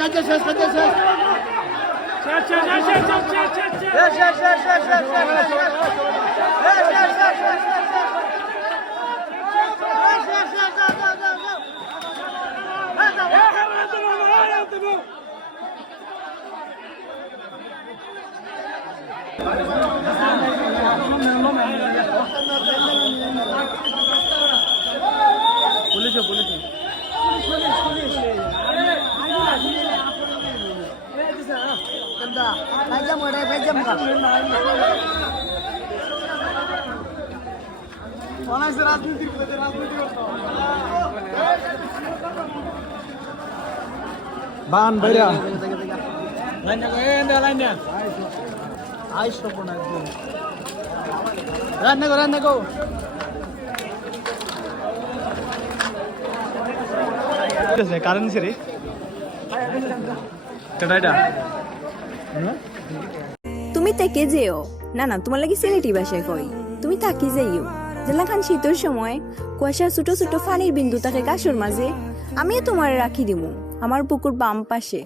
কাজে শেষ কাজে শেষ পুলিশে পুলিশে বান বেরিয়া রান্না গো কারেন্ট সিরি তুমি থেকে যেও না না তোমার লাগি সিলেটি ভাষায় কই তুমি থাকি যাইও যেলাখান শীতের সময় কুয়াশার ছোট ছোট ফানির বিন্দু থাকে কাশর মাঝে আমিও তোমার রাখি দিমু আমার পুকুর বাম পাশে।